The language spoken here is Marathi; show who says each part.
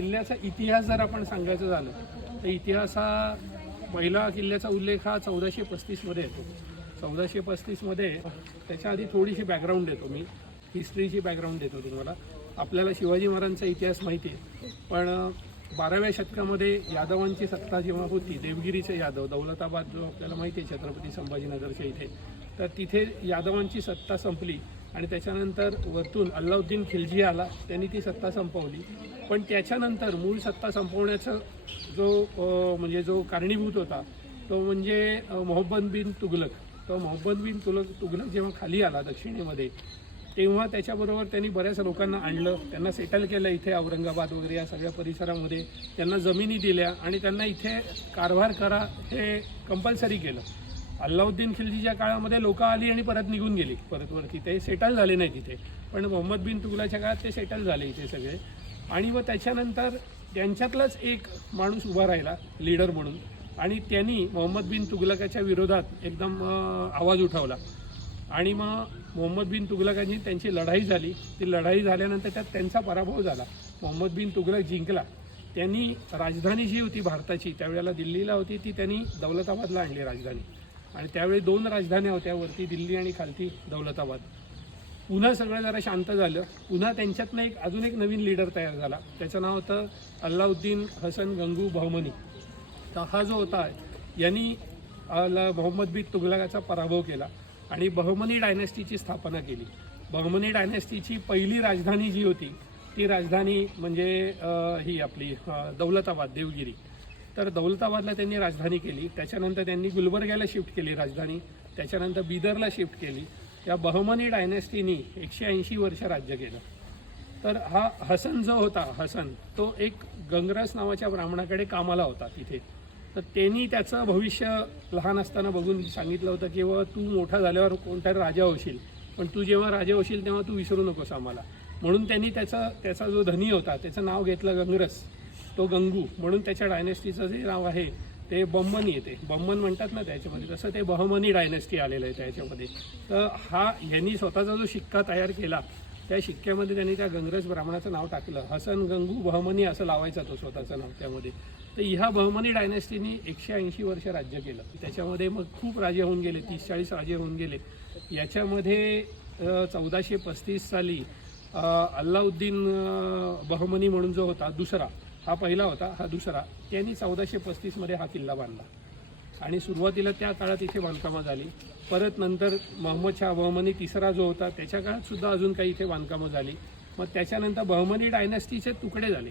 Speaker 1: किल्ल्याचा इतिहास जर आपण सांगायचं झालं तर इतिहास हा पहिला किल्ल्याचा उल्लेख हा चौदाशे पस्तीसमध्ये येतो. चौदाशे पस्तीसमध्ये त्याच्या आधी थोडीशी बॅकग्राऊंड देतो मी. हिस्ट्रीची बॅकग्राऊंड देतो तुम्हाला. आपल्याला शिवाजी महाराजांचा इतिहास माहिती आहे. पण बाराव्या शतकामध्ये यादवांची सत्ता जेव्हा होती देवगिरीचे यादव दौलताबाद जो आपल्याला माहिती आहे छत्रपती संभाजीनगरच्या इथे तर तिथे यादवांची सत्ता संपली आणि त्याच्यानंतर वरतून अल्लाउद्दीन खिलजी आला त्यांनी ती सत्ता संपवली. पण त्याच्यानंतर मूळ सत्ता संपवण्याचा जो म्हणजे जो कारणीभूत होता तो म्हणजे मोहम्मद बिन तुगलक. तो मोहम्मद बिन तुलक तुगलक जेव्हा खाली आला दक्षिणेमध्ये तेव्हा त्याच्याबरोबर त्यांनी बऱ्याच लोकांना आणलं. त्यांना सेटल केलं इथे औरंगाबाद वगैरे या सगळ्या परिसरामध्ये. त्यांना जमिनी दिल्या आणि त्यांना इथे कारभार करा हे कंपल्सरी केलं. अल्लाउद्दीन खिलजीच्या काळामध्ये लोकं आली आणि परत निघून गेली. परतवरती ते सेटल झाले नाही तिथे. पण मोहम्मद बिन तुगलाच्या काळात ते सेटल झाले इथे सगळे. आणि मग त्याच्यानंतर त्यांच्यातलाच एक माणूस उभा राहिला लीडर म्हणून. आणि त्यांनी मोहम्मद बिन तुगलकाच्या विरोधात एकदम आवाज उठवला. आणि मग मोहम्मद बिन तुगलकांची त्यांची लढाई झाली. ती लढाई झाल्यानंतर त्यात त्यांचा पराभव झाला. मोहम्मद बिन तुगलक जिंकला. त्यांनी राजधानी जी होती भारताची त्यावेळेला दिल्लीला होती ती त्यांनी दौलताबादला आणली राजधानी. आणि त्यावेळी दोन राजधान्या होत्या वरती दिल्ली आणि खालती दौलताबाद. पुन्हा सगळं जरा शांत झालं. पुन्हा त्यांच्यातनं एक अजून एक नवीन लीडर तयार झाला. त्याचं नाव होतं अल्लाउद्दीन हसन गंगू बहमनी. तर हा जो होता यांनी मोहम्मद बिन तुगलकाचा पराभव केला आणि बहमनी डायनेस्टीची स्थापना केली. बहमनी डायनेस्टीची पहिली राजधानी जी होती ती राजधानी म्हणजे ही आपली दौलताबाद देवगिरी. तर दौलताबादला त्यांनी राजधानी केली. त्याच्यानंतर त्यांनी गुलबर्ग्याला शिफ्ट केली राजधानी. त्याच्यानंतर बिदरला शिफ्ट केली. त्या बहमनी डायनेस्टीनी एकशे ऐंशी वर्ष राज्य केलं. तर हा हसन जो होता हसन तो एक गंगरस नावाच्या ब्राह्मणाकडे कामाला होता तिथे. तर त्यांनी त्याचं भविष्य लहान असताना बघून सांगितलं होतं की बाबा तू मोठा झाल्यावर कोणता राजा होशील पण तू जेव्हा राजा होशील तेव्हा तू विसरू नकोस आम्हाला. म्हणून त्यांनी त्याचा त्याचा जो धनी होता त्याचं नाव घेतलं गंगरस तो गंगू. म्हणून त्याच्या डायनेस्टीचं जे नाव आहे ते बम्मनी येते. बम्मन म्हणतात ना त्याच्यामध्ये तसं ते बहमनी डायनेस्टी आलेलं आहे त्याच्यामध्ये. तर हा यांनी स्वतःचा जो शिक्का तयार केला त्या शिक्क्यामध्ये त्यांनी त्या गंगरज ब्राह्मणाचं नाव टाकलं. हसन गंगू बहमनी असं लावायचं तो स्वतःचं नाव त्यामध्ये. तर ह्या बहमनी डायनेस्टीनी एकशे ऐंशी वर्ष राज्य केलं. त्याच्यामध्ये मग खूप राजे होऊन गेले तीस चाळीस राजे होऊन गेले. याच्यामध्ये चौदाशे पस्तीस साली अल्लाउद्दीन बहमनी म्हणून जो होता दुसरा हा पहिला होता हा दुसरा त्यांनी चौदाशे पस्तीसमध्ये हा किल्ला बांधला. आणि सुरुवातीला त्या काळात इथे बांधकामं झाली. परत नंतर मोहम्मद शाह बहमनी तिसरा जो होता त्याच्या काळात सुद्धा अजून काही इथे बांधकामं झाली. मग त्याच्यानंतर बहमनी डायनॅस्टीचे तुकडे झाले.